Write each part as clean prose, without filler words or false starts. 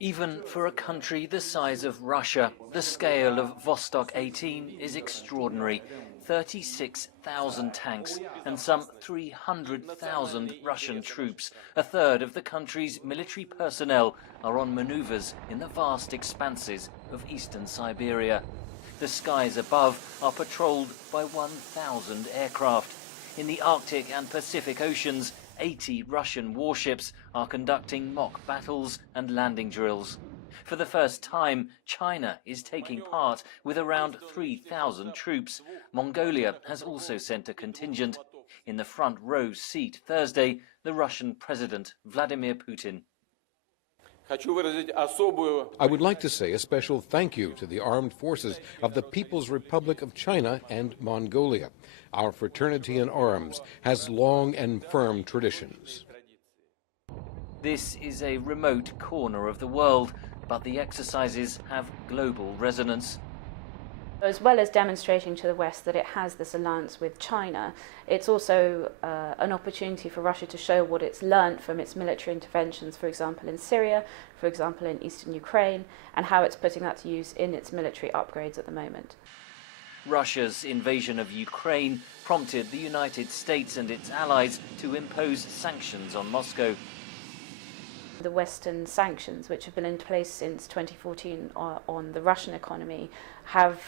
Even for a country the size of Russia, the scale of Vostok 18 is extraordinary. 36,000 tanks and some 300,000 Russian troops. A third of the country's military personnel are on maneuvers in the vast expanses of eastern Siberia. The skies above are patrolled by 1,000 aircraft. In the Arctic and Pacific Oceans, 80 Russian warships are conducting mock battles and landing drills. For the first time, China is taking part with around 3,000 troops. Mongolia has also sent a contingent. In the front row seat Thursday, the Russian President Vladimir Putin. I would like to say a special thank you to the armed forces of the People's Republic of China and Mongolia. Our fraternity in arms has long and firm traditions. This is a remote corner of the world, but the exercises have global resonance. As well as demonstrating to the West that it has this alliance with China, it's also an opportunity for Russia to show what it's learned from its military interventions, for example in Syria, for example in eastern Ukraine, and how it's putting that to use in its military upgrades at the moment. Russia's invasion of Ukraine prompted the United States and its allies to impose sanctions on Moscow. The Western sanctions, which have been in place since 2014 on the Russian economy, have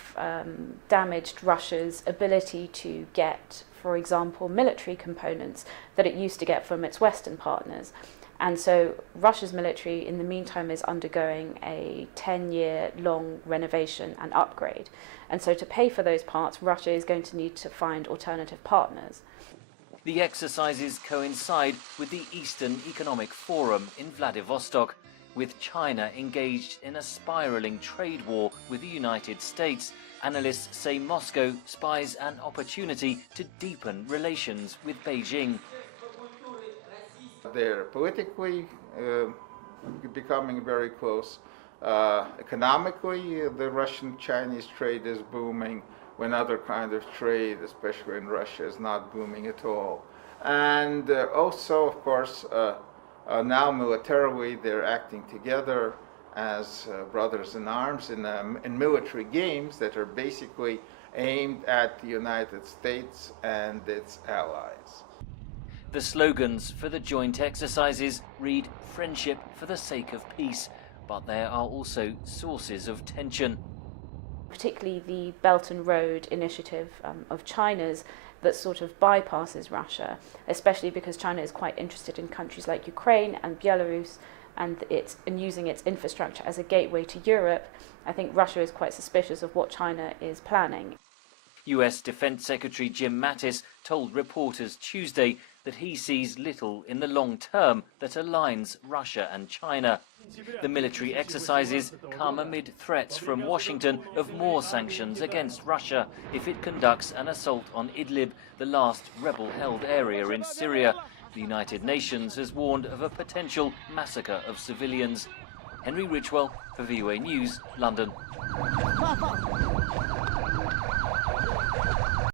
damaged Russia's ability to get, for example, military components that it used to get from its Western partners. And so Russia's military, in the meantime, is undergoing a 10-year-long renovation and upgrade. And so to pay for those parts, Russia is going to need to find alternative partners. The exercises coincide with the Eastern Economic Forum in Vladivostok, with China engaged in a spiraling trade war with the United States. Analysts say Moscow spies an opportunity to deepen relations with Beijing. They're politically becoming very close. Economically, the Russian-Chinese trade is booming, when other kind of trade, especially in Russia, is not booming at all. And also, of course, now militarily they're acting together as brothers in arms in military games that are basically aimed at the United States and its allies. The slogans for the joint exercises read "Friendship for the sake of peace," but there are also sources of tension. Particularly the Belt and Road initiative of China's that sort of bypasses Russia, especially because China is quite interested in countries like Ukraine and Belarus and using its infrastructure as a gateway to Europe. I think Russia is quite suspicious of what China is planning. US Defense Secretary Jim Mattis told reporters Tuesday that he sees little in the long term that aligns Russia and China. The military exercises come amid threats from Washington of more sanctions against Russia if it conducts an assault on Idlib, the last rebel-held area in Syria. The United Nations has warned of a potential massacre of civilians. Henry Richwell for VOA News, London.